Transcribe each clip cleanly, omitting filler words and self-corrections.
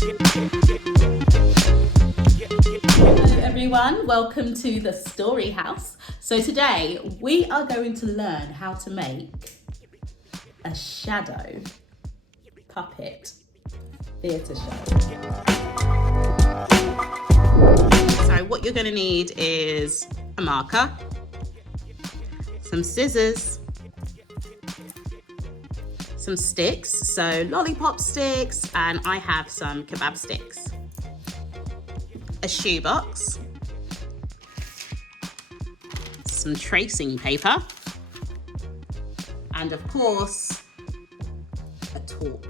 Hello everyone, welcome to the Storyhouse. So today we are going to learn how to make a shadow puppet theatre show. So what you're going to need is a marker, some scissors, some sticks, so lollipop sticks, and I have some kebab sticks, a shoebox, some tracing paper, and of course, a torch.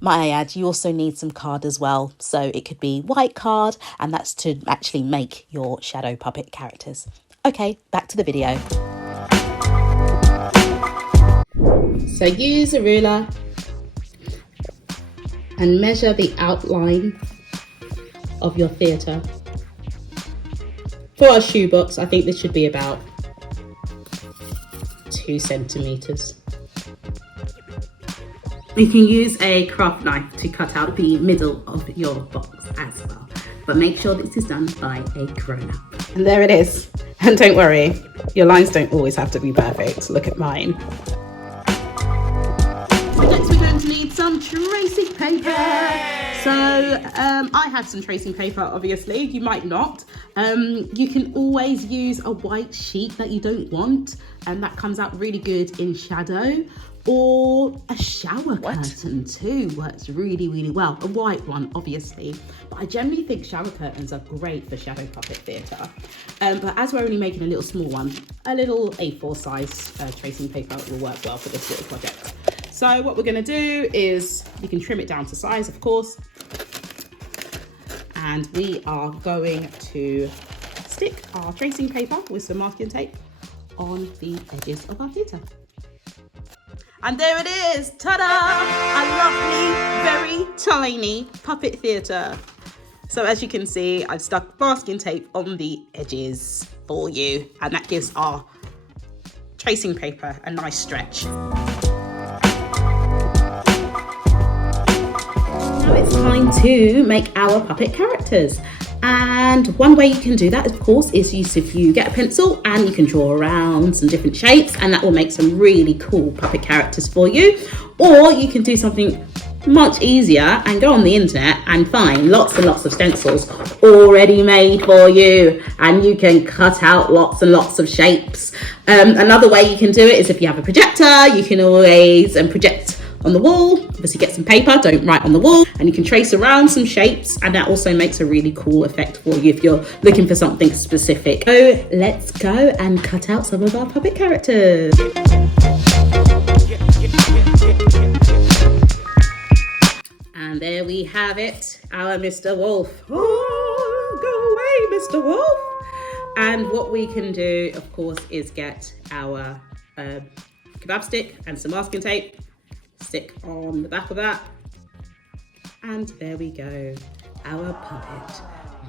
Might I add, you also need some card as well. So it could be white card, and that's to actually make your shadow puppet characters. Okay, back to the video. So use a ruler and measure the outline of your theatre. For our shoebox, I think this should be about 2 centimeters. You can use a craft knife to cut out the middle of your box as well, but make sure this is done by a grown-up. And there it is. And don't worry, your lines don't always have to be perfect. Look at mine. Next we're going to need some tracing paper. So I have some tracing paper, obviously. You might not. You can always use a white sheet that you don't want, and that comes out really good in shadow. Or a shower curtain too works really, really well. A white one, obviously. But I generally think shower curtains are great for shadow puppet theatre. But as we're only making a little small one, a little A4 size tracing paper will work well for this little project. So what we're going to do is, you can trim it down to size, of course. And we are going to stick our tracing paper with some masking tape on the edges of our theatre. And there it is, ta-da! A lovely, very tiny puppet theatre. So as you can see, I've stuck masking tape on the edges for you, and that gives our tracing paper a nice stretch. Now it's time to make our puppet characters. And one way you can do that, of course, is if you get a pencil and you can draw around some different shapes, and that will make some really cool puppet characters for you. Or you can do something much easier and go on the internet and find lots and lots of stencils already made for you, and you can cut out lots and lots of shapes. Another way you can do it is if you have a projector, you can always project on the wall. Obviously get some paper, don't write on the wall, and you can trace around some shapes, and that also makes a really cool effect for you if you're looking for something specific. So let's go and cut out some of our puppet characters. And there we have it, our Mr. Wolf. Oh, go away, Mr. Wolf. And what we can do, of course, is get our kebab stick and some masking tape, stick on the back of that, and there we go, our puppet.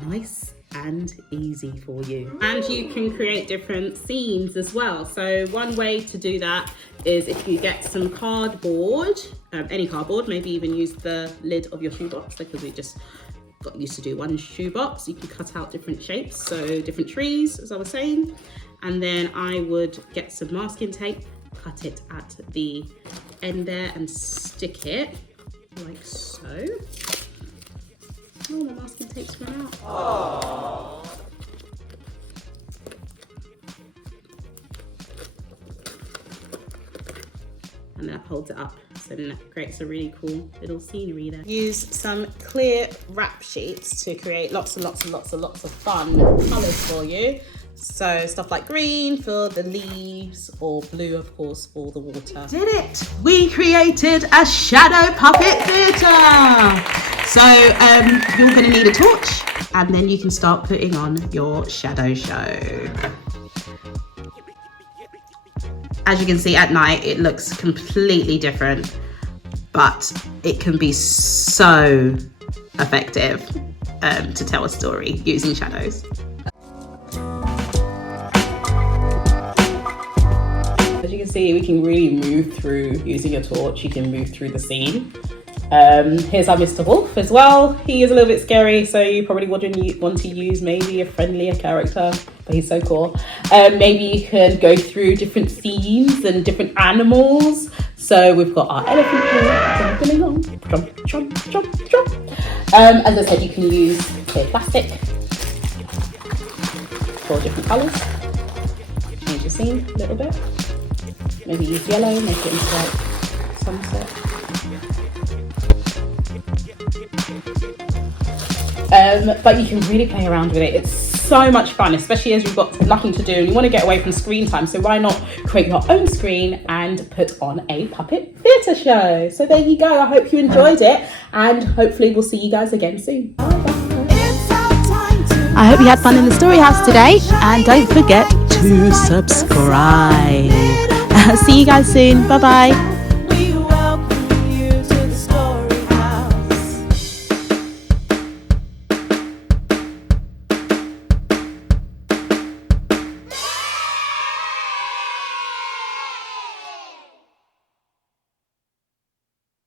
Nice and easy for you. And you can create different scenes as well. So one way to do that is if you get some cardboard, any cardboard, maybe even use the lid of your shoebox, because we just got used to do one shoebox. You can cut out different shapes, so different trees, as I was saying. And then I would get some masking tape, cut it at the end there and stick it like so. Oh, my masking tape's run out. Aww. And that holds it up, so then that creates a really cool little scenery there. Use some clear wrap sheets to create lots and lots and lots and lots of fun colours for you. So stuff like green for the leaves, or blue, of course, for the water. Did it! We created a shadow puppet theatre. So you're going to need a torch, and then you can start putting on your shadow show. As you can see at night, it looks completely different, but it can be so effective to tell a story using shadows. As you can see, we can really move through, using a torch, you can move through the scene. Here's our Mr. Wolf as well. He is a little bit scary, so you probably wouldn't want to use maybe a friendlier character, but he's so cool. Maybe you can go through different scenes and different animals. So we've got our elephant here, jumping along, jump, jump, jump, jump. As I said, you can use clear plastic for different colours. Change the scene a little bit. Maybe use yellow, make it into like sunset. But you can really play around with it. It's so much fun, especially as you've got nothing to do and you want to get away from screen time. So why not create your own screen and put on a puppet theatre show? So there you go. I hope you enjoyed it, and hopefully we'll see you guys again soon. Bye bye. I hope you had fun in the Storyhouse today, and don't forget to subscribe. See you guys soon. Bye bye.